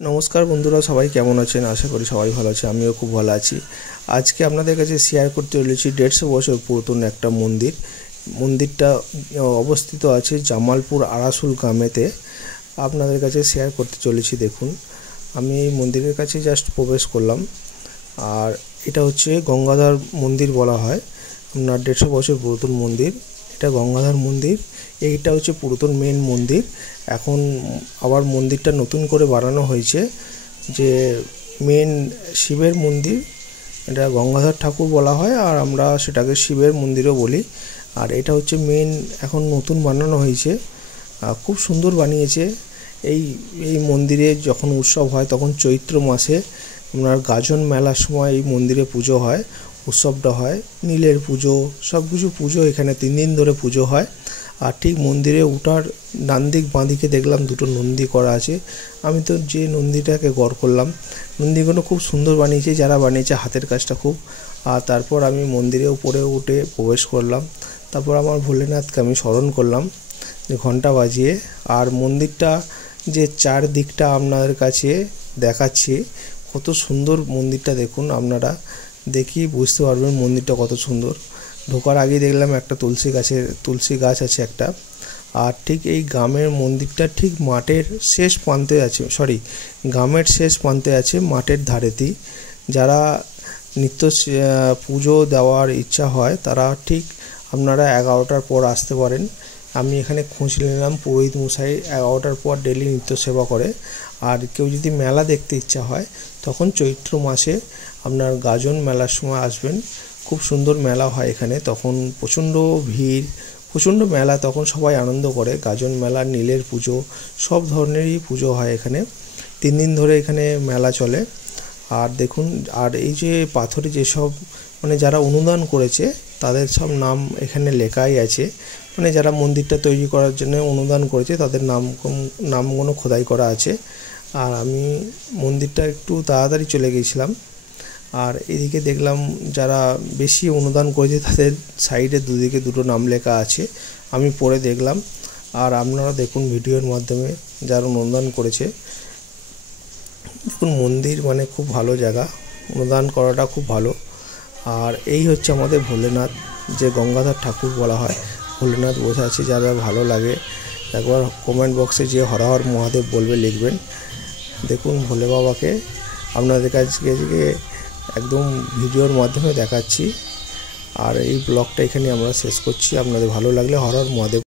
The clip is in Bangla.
नमस्कार बंधुरा सबाई केमन आছেন आशा करी सबाई भालो आছেন आमिও खूब भालो आছি। आज के आपनादेर काছে शेयर करते चलेছি 150 বছর পুরাতন একটা মন্দির। মন্দিরটা অবস্থিত আছে জামালপুর আরাসুল গ্রামেতে। আপনাদের কাছে শেয়ার করতে চলেছি। দেখুন আমি এই মন্দিরের কাছে জাস্ট প্রবেশ করলাম। আর এটা হচ্ছে গঙ্গাধর মন্দির বলা হয়। আপনার 150 বছর পুরাতন মন্দির। এটা গঙ্গাধর মন্দির। এইটা হচ্ছে পুরাতন মেন মন্দির। এখন আবার মন্দিরটা নতুন করে বানানো হয়েছে যে মেন শিবের মন্দির। এটা গঙ্গাধর ঠাকুর বলা হয় আর আমরা সেটাকে শিবের মন্দিরও বলি। আর এটা হচ্ছে মেন এখন নতুন বানানো হয়েছে। খুব সুন্দর বানিয়েছে। এই মন্দিরে যখন উৎসব হয় তখন চৈত্র মাসে আপনার গাজন মেলার সময় এই মন্দিরে পুজো হয়। উৎসবটা হয় নীলের পুজো সব কিছু পুজো এখানে 3 দিন ধরে পুজো হয়। আর ঠিক মন্দিরে উঠার ডান দিক বাঁ দিকে দেখলাম দুটো নন্দী করা আছে। আমি তো যে নন্দীটাকে গড় করলাম। নন্দীগুলো খুব সুন্দর বানিয়েছে, যারা বানিয়েছে হাতের কাজটা খুব। আর তারপর আমি মন্দিরে উপরে উঠে প্রবেশ করলাম। তারপর আমার ভোলেনাথকে আমি স্মরণ করলাম যে ঘন্টা বাজিয়ে। আর মন্দিরটা যে চারদিকটা আপনাদের কাছে দেখাচ্ছি, কত সুন্দর মন্দিরটা দেখুন। আপনারা দেখি বুঝতে পারবেন মন্দিরটা কত সুন্দর। ঢোকার আগে দেখলাম একটা তুলসী গাছ আছে একটা। আর ঠিক এই গ্রামের মন্দিরটা ঠিক মাঠের শেষ প্রান্তে আছে, গ্রামের শেষ প্রান্তে আছে মাঠের ধারেতেই। যারা নিত্য পুজো দেওয়ার ইচ্ছা হয় তারা ঠিক আপনারা 11টার পর আসতে পারেন। আমি এখানে খোঁজ নিলাম, পুরোহিত মশাই 11টার পর ডেলি নিত্য সেবা করে। আর কেউ যদি মেলা দেখতে ইচ্ছা হয় তখন চৈত্র মাসে আপনার গাজন মেলার সময় আসবেন। খুব সুন্দর মেলা হয় এখানে, তখন প্রচণ্ড ভিড়, প্রচণ্ড মেলা, তখন সবাই আনন্দ করে। গাজন মেলা, নীলের পুজো, সব ধরনেরই পুজো হয় এখানে। 3 দিন ধরে এখানে মেলা চলে। আর দেখুন, আর এই যে পাথরে যেসব যারা অনুদান করেছে তাদের সব নাম এখানে লেখাই আছে। যারা মন্দিরটা তৈরি করার জন্য অনুদান করেছে তাদের নামগুলো খোদাই করা আছে। আর আমি মন্দিরটা একটু তাড়াতাড়ি চলে গিয়েছিলাম। আর এদিকে দেখলাম যারা বেশি অনুদান করেছে তাদের সাইডে দুদিকে দুটো নাম লেখা আছে, আমি পড়ে দেখলাম। আর আপনারা দেখুন ভিডিওর মাধ্যমে যারা অনুদান করেছে। দেখুন মন্দির খুব ভালো জায়গা, অনুদান করাটা খুব ভালো। আর এই হচ্ছে আমাদের ভোলেনাথ, যে গঙ্গাধর ঠাকুর বলা হয়। ভোলেনাথ বসে আছে, যারা ভালো লাগে একবার কমেন্ট বক্সে যে হর হর মহাদেব বলবে, লিখবেন। দেখুন ভোলে বাবাকে আপনাদের কাছে একদম ভিডিওর মাধ্যমে দেখাচ্ছি। আর এই ব্লগটা এখানে আমরা শেষ করছি। আপনাদের ভালো লাগলে হর হর মহাদেব।